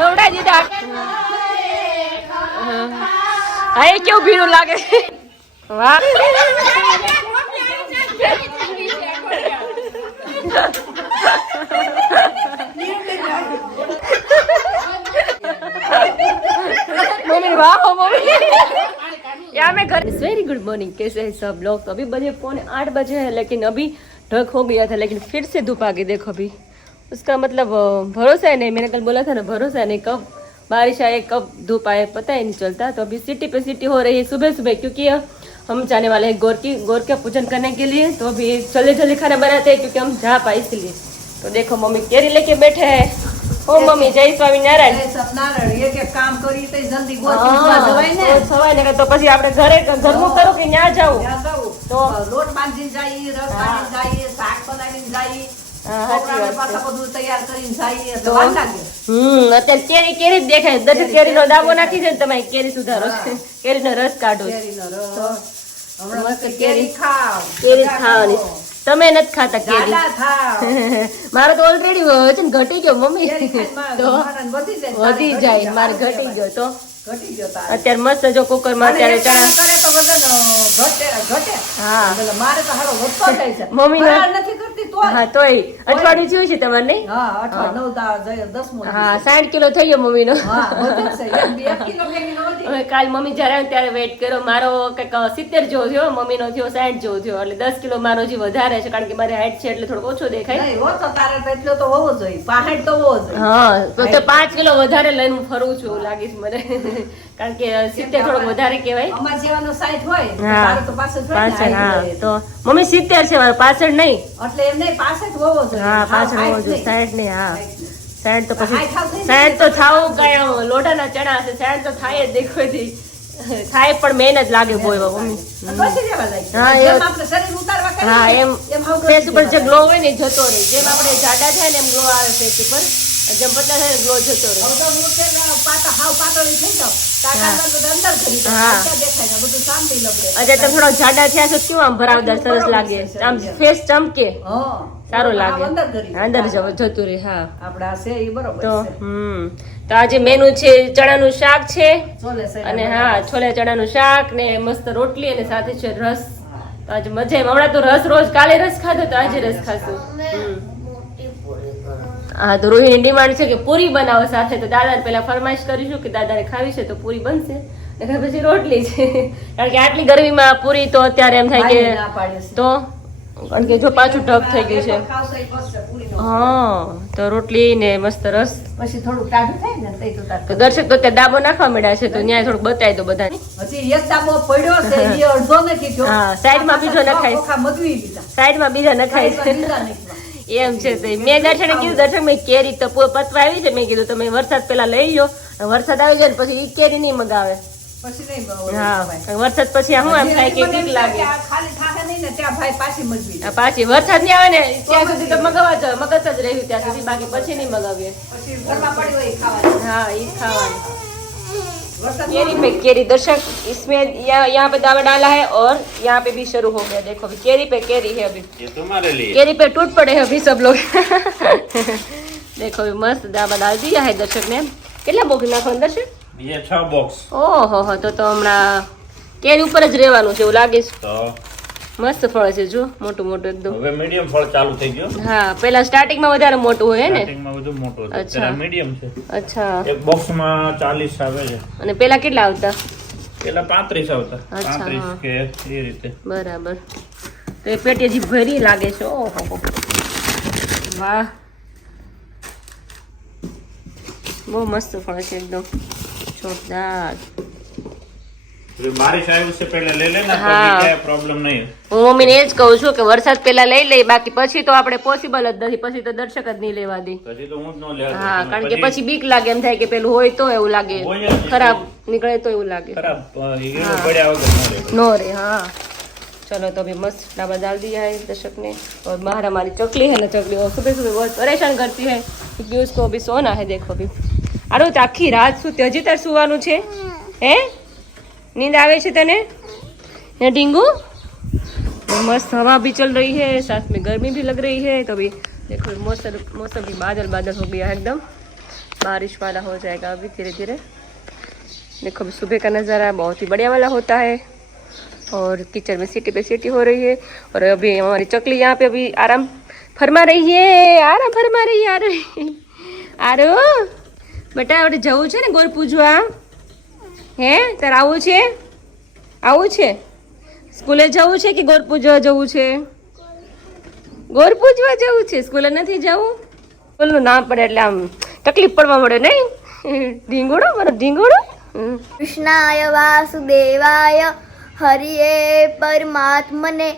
નવડા દીધા હા એ કેવું ભીડું લાગે વાહ मम्मी वाह हो मम्मी यार मैं घर वेरी गुड मॉर्निंग कैसे हैं सब लोग। तो अभी बजे 7:45 बजे है लेकिन अभी ढक हो गया था लेकिन फिर से धूप आ गई। देखो अभी उसका मतलब भरोसा है नहीं। मैंने कल बोला था ना भरोसा है नहीं कब बारिश आए कब धूप आए पता ही नहीं चलता। तो अभी सिटी पे सिटी हो रही है सुबह सुबह क्योंकि हम जाने वाले हैं गौर का पूजन करने के लिए। तो अभी जल्दी जल्दी खाना बनाते हैं क्योंकि हम जा पाए इसलिए। तो देखो मम्मी केरी लेके बैठे हैं। ओ मम्मी जय स्वामीनारायण एक एक काम करी तो जल्दी जवाय ने सवाय ने तो પછી આપણે ઘરે ઘરનું કરું કે ન્યા જાવું તો લોટ બાંધીને જાઈ રસ બાંધીને જાઈ શાક બનાવીને જાઈ છોકરાને પાછા બધું તૈયાર કરીને જાઈ તો વાર લાગે અત્યારે કેરી જ દેખાય દસ કેરીનો દાબો નાખી દે તમે કેરી સુધારો કેરીનો રસ કાઢો કેરીનો રસ હમણાં કેરી ખાવાની તમે નથી ખાતા કેરી મારે તો ઓલરેડી વજન ઘટી ગયો મમ્મી તો વધી જાય મારે ઘટી ગયો તો અત્યારે મસ્ત જો કુકર માં અત્યારે ચણા કરે તો વજન ઘટે હા મારે તો હારો વધતો જાય છે મમ્મી નથી કરતી તો હા તોય અઠવાડિયું થયું છે તમારે નહીં હા અઠવાડિયું 10 હા 60 કિલો થઈ ગયો મમ્મી નો હા વધે છે 1 કિલો હવે કાલ મમ્મી જયારે આવે ત્યારે વેઇટ કર્યો મારો કઈક 70 જેવો થયો મમ્મી નો થયો 60 જેવો થયો એટલે 10 કિલો મારો જે વધારે છે કારણ કે મારી હાઈટ છે એટલે થોડો ઓછો દેખાય નહીં હો તો તારે તો એટલો તો હોવો જોઈએ 65 તો હોવો જોઈએ હા તો 5 કિલો વધારે લઈને હું ફરું છું એવું લાગે છે મને કારણ કે 70 થોડો વધારે કહેવાય અમાર જેવાનો 60 હોય તો તારે તો 65 હા તો મમ્મી 70 છે મારો 65 નહીં એટલે એમ નહીં 65 હોવો જોઈએ હા 65 હોવો જોઈએ 60 નહીં હા 60 તો પછી 60 તો થાવું કયા લોટાના ચણા હશે 60 તો થાય જ દેખો થાય પણ મહેનત લાગે બોય મમ્મી હા એમ આપણે શરીર ઉતારવા કરીએ હા એમ ફેસ ઉપર જે ગ્લો હોય ને જતો રહે જેમ આપણે જાડા થાય ને એમ ગ્લો આવે ફેસ ઉપર જેમ પતલા થાય ગ્લો જતો રહે હવે તો હું પાતા હાવ પાતળી થઈ જાવ તાકાત બધું અંદર કરી દે ક્યાં દેખાય બધું શાંતિ લબડે અજે તમે થોડા જાડા થયા છો કેવું આમ ભરાવદાર સરસ લાગે આમ ફેસ ચમકે હા સારું લાગે અંદર જતું રહે હા આપડા છે એ બરોબર તો તો આજે મેનુ છે ચણાનું શાક છે અને હા છોલે ચણાનું શાક ને મસ્ત રોટલી અને સાથે છે રસ તો આજે મજા હમણાં તો રસ રોજ કાલે રસ ખાધો તો આજે રસ ખાશું હા તો રોહિણી ડિમાન્ડ છે કે પૂરી બનાવો સાથે તો દાદાને પેલા ફરમાઈશ કરીશું કે દાદાને ખાવી છે તો પૂરી બનશે અને પછી રોટલી છે કારણ કે આટલી ગરમીમાં પૂરી તો અત્યારે એમ થાય કે તો કારણ કે જો પાછું ઢગ થઈ ગયું છે હા તો રોટલી ને મસ્ત રસ પછી થોડું ટાઢું થાય ને તો દર્શક તો ત્યાં દાબો નાખવા મળ્યા છે તો ન્યાય થોડું બતાવી દો બધાને હજી એક દાબો પડ્યો છે એ અડધો નથી થયો હા સાઈડમાં બીજો નખાય મગવી લીધા સાઈડમાં બીજા નખાય એમ છે મેં દર્શને કીધું દર્શક મેં કેરી તો પતવા આવી છે મેં કીધું તમે વરસાદ પેલા લઈ લો વરસાદ આવી જાય પછી ઈ કેરી નહીં મગાવે પછી નહીં હા વરસાદ પછી શું એમ થાય કે ઠીક લાગે ખાલી થાકે નહીં ને ત્યાં ભાઈ પાછી મજવી પાછી વરસાદ નહીં આવે ને ત્યાં સુધી તો મગાવવા જ મગજ જ રહ્યું ત્યાં સુધી બાકી પછી નહીં મગાવીએ પછી ઘરમાં પડી હોય ખાવાનું हाँ ये खावानी केरी पे केरी दर्शक इसमें यहाँ पे दावा डाला है और यहाँ पे भी शुरू हो गया देखो अभी केरी पे केरी है अभी ये तुम्हारे लिए केरी पे टूट पड़े हैं अभी सब लोग देखो अभी मस्त दावा डाल दिया है दर्शक ने કેટલા બોક્સ નાખો દર્શક ये 6 બોક્સ ઓહો હો તો હમણાં કેરી ઉપર જ રહેવાનું છે એવું લાગે છે તો મસ્ત ફળ છે જો મોટું મોટું એકદમ હવે મીડિયમ ફળ ચાલુ થઈ ગયો હા પેલા સ્ટાર્ટિંગ માં વધારે મોટું હોય ને સ્ટાર્ટિંગ માં બધું મોટું હતું અચ્છા. અત્યારે મીડિયમ છે અચ્છા એક બોક્સ માં 40 આવે છે અને પેલા કેટલા આવતા પેલા 35 આવતા અચ્છા, 35 હા. કે એ રીતે બરાબર તો એ પેટી હજી ભરી લાગે છે ઓહો વાહ બહુ મસ્ત ફળ છે એકદમ જોરદાર बारिश आई उससे पहले ले लेना तो हाँ. क्या प्रॉब्लम नहीं હું મમ્મીને એ જ કહું છું કે વરસાદ પેલા લઈ લઈ બાકી પછી તો આપણે પોસિબલ જ નથી પછી તો દર્શક જ નહીં લેવા દે પછી તો હું જ ન લેવા હા કારણ કે પછી બીક લાગે એમ થાય કે પેલું હોય તો એવું લાગે હોય જ નહીં. ખરાબ નીકળે તો એવું લાગે खराब हीरो बढ़िया वगैरह न ले नो रे हाँ चलो तो अभी मस्त डाबा डाल दिया है दर्शक ने और बाहर हमारी चकली है ना चकली और सुबह सुबह बहुत परेशान करती है क्योंकि उसको अभी सोना है देखो अभी अरे तो आखी रात सूती हजी तार सुવાનું છે હે नींद आवे છે तने ये ढींगू मस्त हवा भी चल रही है साथ में गर्मी भी लग रही है तो अभी देखो मौसम भी बादल बादल हो गया है एकदम बारिश वाला हो जाएगा अभी धीरे धीरे। देखो अभी सुबह का नज़ारा बहुत ही बढ़िया वाला होता है और किचन में सीटी पे सीटी हो रही है और अभी हमारी चकली यहाँ पे अभी आराम फरमा रही है, आराम फरमा रही है। आरो बेटा આપણે જવું છે ને ગોર પૂજવા, હે તારે આવું છે સ્કૂલે જવું છે કે ગોર પૂજવા જવું છે? ગોર પૂજવા જવું છે, સ્કૂલે નથી જવું? સ્કૂલનું નામ પડે એટલે આમ તકલીફ પડવા મળે નહીં? ઢીંગોડો મારો ઢીંગોડો। कृष्णाय वासुदेवाय हरिये परमात्मने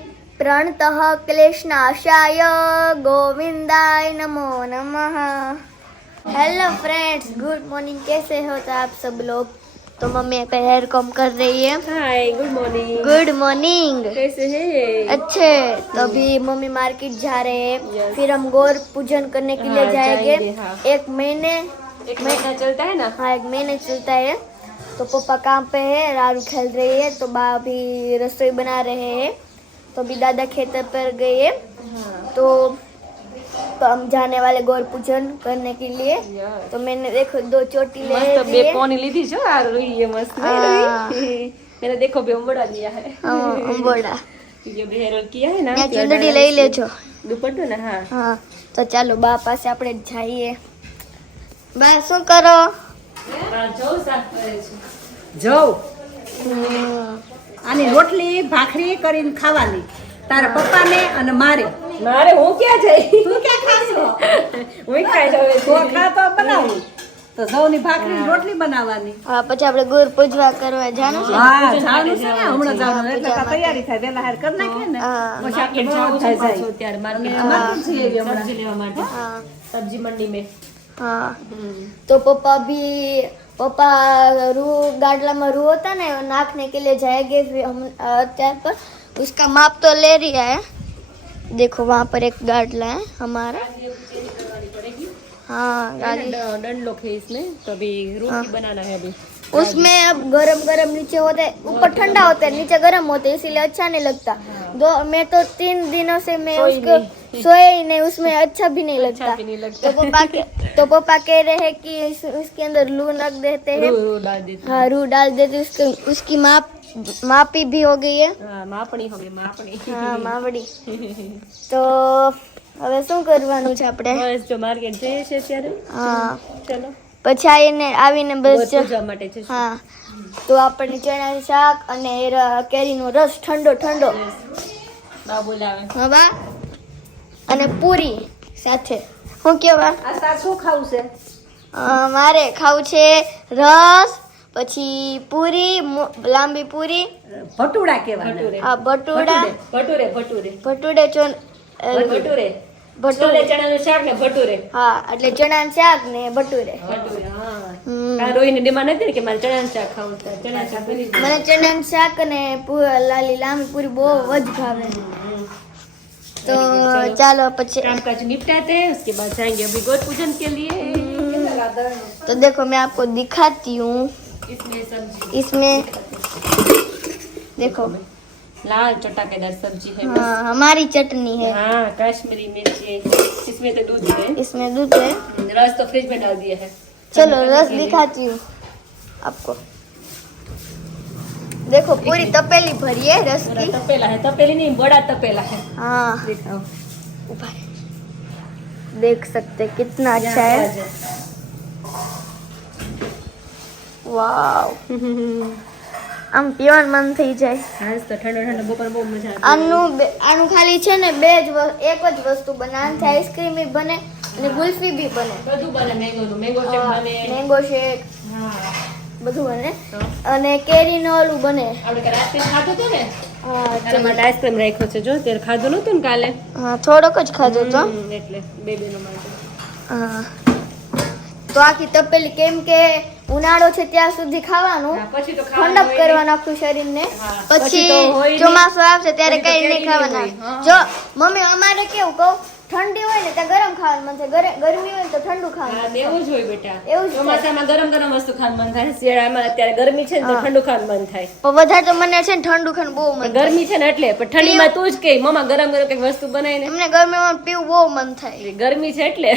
प्रणतः क्लेशनाशाय गोविंदाय नमो नमः। Hello friends, good morning. कैसे हो तो आप सब लोग? तो मम्मी पे हेयर कॉम कर रही है। Hi good morning. Good morning. कैसे है? अच्छे। तो अभी मम्मी मार्केट जा रहे हैं। Yes. फिर हम गौर पूजन करने के लिए जाएंगे। हाँ। एक महीना चलता है ना? हाँ, एक महीने चलता है। तो पापा काम पे है, रारू खेल रही है, तो बा अभी रसोई बना रहे हैं। तो अभी दादा खेतर पर गए हैं। तो हम जाने वाले गौर पूजन करने के लिए। तो मैंने देखो 2 चोटी ले मस्त ली बे है। पोनी लीधी छो आ रही है मस्त नहीं हाँ। रही? मैंने देखो बे उंबड़ा लिया है। बोला ये बे हेयर किया है ना? ત્યાં ચૂંદડી લઈ લેજો। दुपट्टो ना? हाँ હા, તો ચાલો બા પાસે આપણે જઈએ। બા શું કરો? जाओ साफ करे छे। જવ આની રોટલી ભાખરી કરીને ખાવાની તારા પપ્પાને અને મારે। मारे હું ક્યાં જઈ? તું ક્યાં ખાશો? હું ખાઈ જાવે છે। ચોખા તો બનાવું તો જવની ભાખરી રોટલી બનાવવાની। હા, પછી આપણે ગોર પૂજવા કરવા જાનું છે। હા જવાનું છે ને, હમણાં જવાનું એટલે તો તૈયારી થાય, વેલા હાર કરી નાખીએ ને હા પછી આપણે मार्केट जाऊँ થાય छे જાય। पाछो त्यार मार्केट માર્કેટ છીએ એવી હમણાં। सब्जी लेवा माटे હા सब्जी मंडी में। હા। तो पापा रू गाडला में रू होता ना, वो नाखने के लिए जाएंगे। फिर हम त्यार पर उसका माप तो ले रहा है। देखो वहाँ पर एक गाडला है हमारा। हाँ गाड़ी, डंडलोक है इसमें, तो अभी रोटी बनाना है अभी। उसमें अब गरम नीचे होता है, ऊपर ठंडा होता है, नीचे गरम होता है, इसीलिए अच्छा नहीं लगता। मैं तो 3 दिनों से मैं सोई उसको सोए ही नहीं, उसमें अच्छा भी नहीं लगता। अच्छा भी नहीं लगता। तो पापा कह रहे हैं कि उसके अंदर लून रख देते हैं। रू डाल देती। हाँ, रू डाल देते, उसकी मापी भी हो गई है। हाँ मापणी हो गई मापणी। हाँ मावड़ी। तो હવે શું કરવાનું છે આપણે? બસ જો માર્કેટ જઈએ છે ત્યારે। હા, ચલો પછી આવીને બસ પૂજવા માટે છે। હા, તો આપણે ચણાનું શાક અને કેરીનો રસ ઠંડો બાબુ લાવે। હા બા, અને પૂરી સાથે। હું કેવા આ તાર શું ખાવું છે? મારે ખાવું છે રસ, પછી પૂરી, લાંબી પૂરી, ભટુડા કહેવાય। આ ભટુડા, ભટુરે ભટુડે ભટુરે ભટુરે છોલે ચણાનું શાક ને ભટુરે। હા, એટલે ચણાનું શાક ને ભટુરે। ભટુરે હા। હમ, આ રોહીની ડિમાન્ડ હતી ને કે મારે ચણાનું શાક ખાવું છે, ચણાનું શાક બની ગયું। મને ચણાનું શાક અને લાલી લાંબી પૂરી બહુ જ ભાવે। तो चलो પછી कामकाज निपटाते हैं, उसके बाद जाएंगे अभी गौर पूजन के लिए। तो देखो मैं आपको दिखाती हूँ। इसमें सब्जी, इसमें देखो लाल चटाकेदार सब्जी है। हाँ, हमारी चटनी है। हाँ कश्मीरी मिर्ची, इसमें तो दूध है, इसमें दूध है। रस तो फ्रिज में डाल दिया है। चलो रस दिखाती हूँ आपको। देखो पूरी तपेली भरी है रस पूरा की। तपेला है, तपेली नहीं बड़ा तपेला है। हाँ, दिखाओ। ऊपर देख सकते कितना अच्छा है। वाव, આમ પીવાનું મન થઈ જાય। હા તો ઠંડો ઠંડો બપોર બહુ મજા આવે। આનું ખાલી છે ને એક જ વસ્તુ બનાવવાની, આઈસ્ક્રીમ બી બને અને ગુલ્ફી બી બને, બધું બને, મેંગો શેક બને। મેંગો શેક હા બધું બને, અને કેરીનું ઓલું બને। આપણે કાલે આઈસ્ક્રીમ ખાધું હતું ને, હા તારા માટે આઈસ્ક્રીમ રાખ્યો છે જો, ત્યારે ખાધું નહોતું ને કાલે, હા, થોડોક જ ખાધો તો। એટલે બે બેનો માટે। હા, તો આખી તપેલી, કેમ કે ઉનાળો છે ત્યાં સુધી ખાવાનું, હા, પછી તો ખાવાનું ઠંડક હોય કરવાનું આખું શરીરને। હા, પછી પછી તો હોય નહીં. ચોમાસું આવશે ત્યારે પછી તો કઈ નહીં કેરી નહીં ખાવાના। હોય. હા. જો મમ્મી અમારે કેવું કહું, ઠંડી હોય ને ત્યાં ગરમ ખાવાનું મન થાય, ગરમી હોય ને તો ઠંડુ ખાવાનું મન થાય. એવું જ હોય બેટા. એવું જ છે. ચોમાસામાં ગરમ ગરમ વસ્તુ ખાવાનું મન થાય, શિયાળામાં અત્યારે ગરમી છે ને તો ઠંડુ ખાવાનું મન થાય. પણ વધારે તો મને છે ને ઠંડુ ખાવાનું બહુ મન થાય. ગરમી છે ને એટલે, પણ ઠંડીમાં તું જ કે મમ્મા ગરમ ગરમ કઈક વસ્તુ બનાવીને. એમને ગરમીમાં પીવું બહુ મન થાય. ગરમી છે એટલે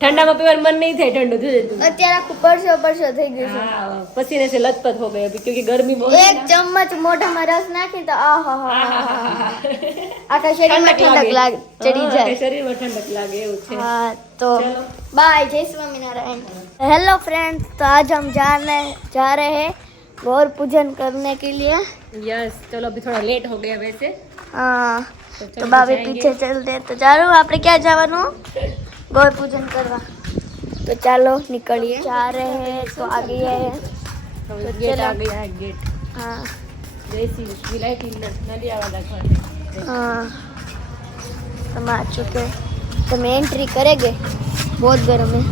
ઠંડામાં પીવાનું મન નહીં થાય, ઠંડુ જોઈએ તું. અત્યારે આખું પરસો થઈ ગયું છે. हाँ, पसीने से लथपथ हो गए अभी क्योंकि गर्मी बहुत है એક ચમચ મોઢામાં રસ નાખી તો આખા શરીરમાં ઠંડક લાગે ચડી हाँ, જાય. शरीर में ठंडक लागे એવું છે. हाँ तो चलो। बाय, जय स्वामीनारायण। हेलो फ्रेंड्स, तो आज हम जा रहे हैं गौर पूजन करने के लिए। यस, चलो अभी थोड़ा लेट हो गया वैसे। हाँ तो तो भाभी पीछे चलते हैं। तो चालो આપણે ક્યાં જવાનું? गौर पूजन करवा। तो चलो निकलिए। जा रहे हैं तो आ गए हैं। तो गेट आ गया है, गेट। हाँ जैसी विलायती नदिया वाला घर। हाँ हम आ चुके हैं। तो मैं एंट्री करेंगे, बहुत गर्म है।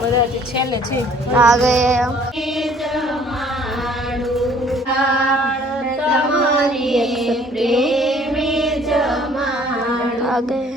બધા જે છેલ્લે છે आ गए हैं हम। आ गए हैं।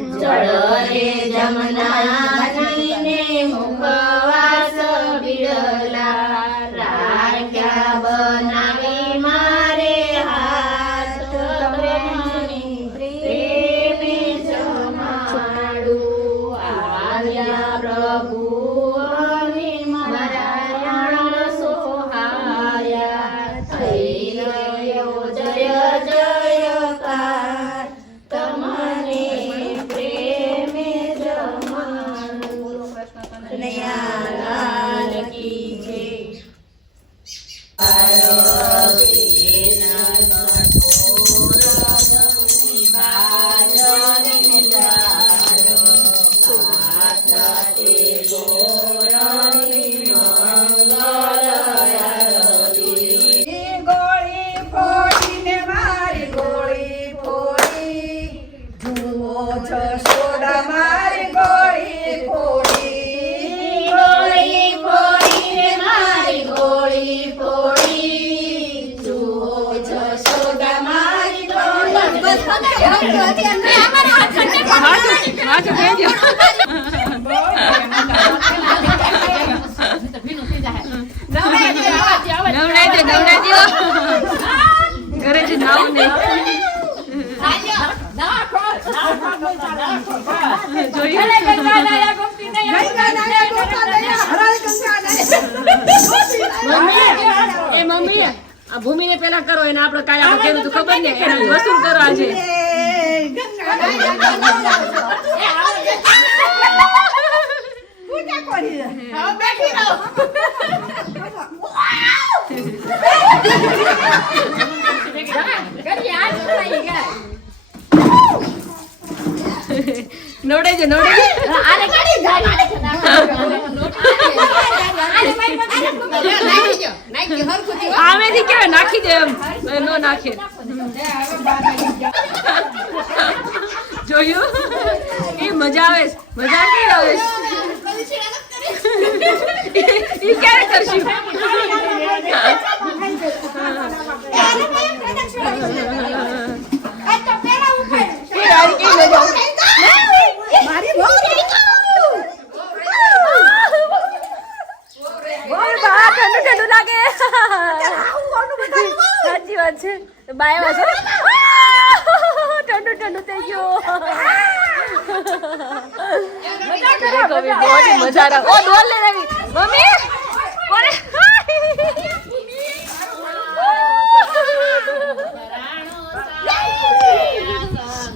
ઘરે જ નાવું નહીં એ મમ્મી આ ભૂમિને પેલા કરો એને આપણે કાંઈ આપણે કર્યું તો ખબર ને એને વસૂલ કરો આજે નવડે આમેથી કેવાય નાખી દે એમ નો નાખે જોયું એ મજા આવે મજા કે આવે ઈ ક્યારે કરશું ઠંડુ લાગે સાચી વાત છે બાય છે ઠંડુ થઈ ગયું મજા આવે ઓ ડોલ લે રવી મમ્મી કોને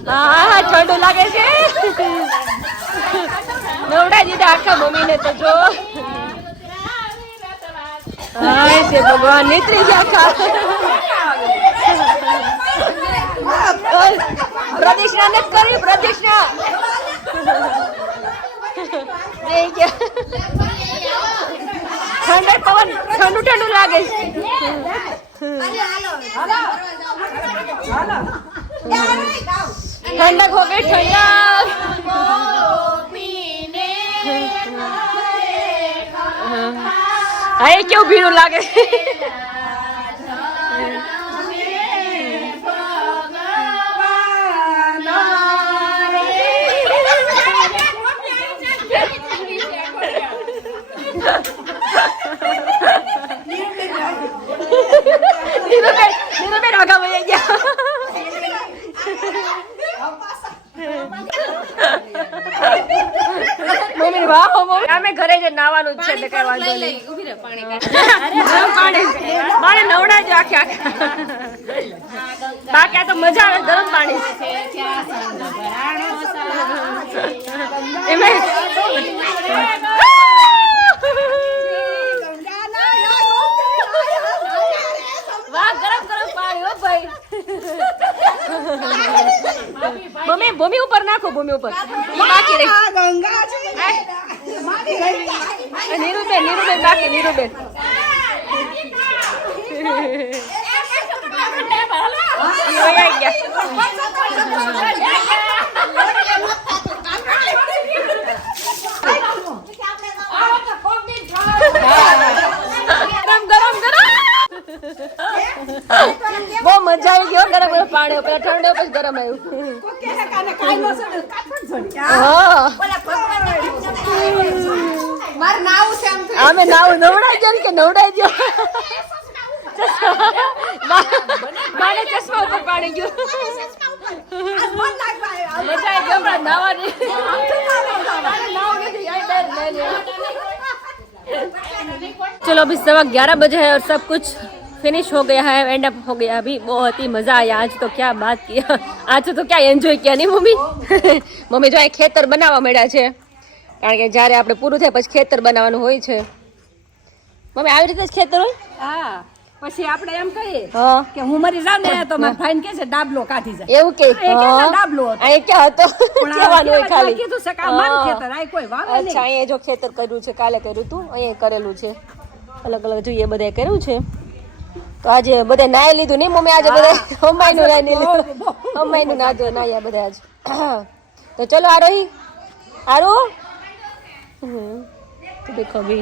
હા ઠંડુ લાગે છે નવડા દીધા આખા મમ્મીને તો જો હાય છે ભગવાન નીતરી ગયા પ્રદક્ષિણા ને કરી પ્રદક્ષિણા ઠંડક પવન ઠંડુ લાગે ઠંડક હો ગઈ ઠંડક હા કેવું ભીડું લાગે અમે ઘરે જ નાવાનું જ છે એટલે કઈ વાંધો નહીં. મારે નવડાજો આખે બાકી આ તો મજા આવે ગરમ પાણી વાહ ગરમ ગરમ પાણી હો ભાઈ. ભૂમિ ઉપર નાખો ભૂમિ ઉપર બાકી રહી નીરુબેન બાકી નીરુબેન બહુ મજા આવી ગયો ગરમ ગરમ પાણી પેલા ઠંડો પછી ગરમ આવ્યું. અમે નાવું નવડાઈ ગયો કે નવડાઈ ગયો મારે ચશ્મા ઉપર પાણી ગયું મજા આવી ગયો નાવાની. चलो अभी 11:15 बजे है और सब कुछ फिनिश हो गया है, एंड अप हो गया. अभी बहुत ही मजा आया आज तो. क्या बात किया आज तो क्या एन्जॉय किया नहीं मम्मी. મમ્મી જો આ ખેતર બનાવવા મળ્યા છે કારણ કે જ્યારે આપણે પૂરું થાય પછી ખેતર બનાવવાનું હોય છે. મમ્મી આવી રીતે જ ખેતર હોય. હા પછી આપણે એમ કહીએ હા કે હું મરી જાવ ને તો મારા ભાઈને કહે છે ડાબલો કાઢી જાય એવું કે ડાબલો હતો. અહીં ક્યાં હતો કહેવાનું હોય ખાલી. કીધું છે કે આ મારું ખેતર આ કોઈ વાવે નહીં. અચ્છા અહીંયા જો ખેતર કર્યું છે કાલે કર્યું તું અહીંયા કરેલું છે અલગ અલગ જોઈએ બધા કર્યું છે. તો આજે બધા નાઈ લીધું નહીં મમ્મી આજે બધા હમાઈનું નાઈ લીધું હમાઈનું નાજો નાયા બધા આજ. તો ચલો આરોહી आरो तो देखो अभी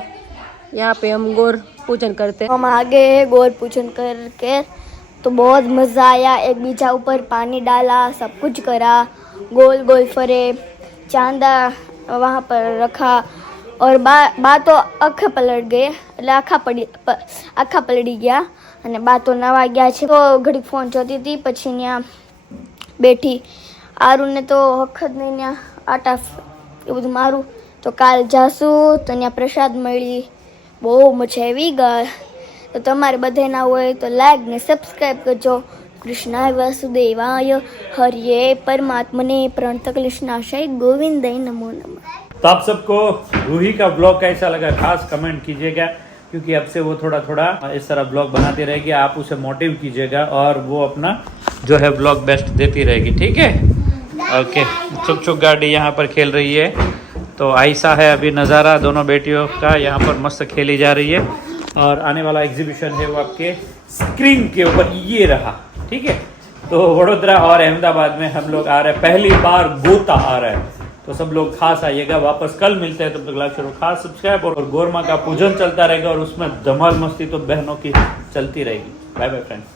यहाँ पे हम गौर पूजन करते हैं. हम आगे गौर पूजन करके तो बहुत मज़ा आया. एक बीजा ऊपर पानी डाला, सब कुछ करा, गोल गोल फरे, चांदा वहाँ पर रखा और बा तो आखा पलट गए એટલે આખા પલળી ગયા અને બા તો નવા ગયા છે. તો ઘડી ફોન જોતી હતી પછી ત્યાં બેઠી. આરુને તો વખત નહીં ત્યાં આટા એ બધું મારું તો કાલ જાશું તો ત્યાં પ્રસાદ મળી બહુ મજા આવી ગઈ. તો તમારે બધાય ના હોય તો લાઈક ને સબસ્ક્રાઈબ કરજો. કૃષ્ણાય વાસુદેવાય હરિયે પરમાત્મને प्रणतक्लेशनाशाय गोविंदाय नमो नमः. तो आप सबको रूही का ब्लॉग कैसा लगा खास कमेंट कीजिएगा क्योंकि अब से वो थोड़ा थोड़ा इस तरह ब्लॉग बनाती रहेगी. आप उसे मोटिव कीजिएगा और वो अपना जो है ब्लॉग बेस्ट देती रहेगी. ठीक है ओके. चुक चुक गाड़ी यहाँ पर खेल रही है तो ऐसा है अभी नज़ारा दोनों बेटियों का. यहाँ पर मस्त खेली जा रही है और आने वाला एग्जीबिशन है वो आपके स्क्रीन के ऊपर ये रहा. ठीक है तो वडोदरा और अहमदाबाद में हम लोग आ रहे हैं. पहली बार गोता आ रहा है तो सब लोग खास आइएगा. वापस कल मिलते हैं. तब तक लाइक करो, खास सब्सक्राइब और गौर माँ का पूजन चलता रहेगा और उसमें धमाल मस्ती तो बहनों की चलती रहेगी. Bye bye friends.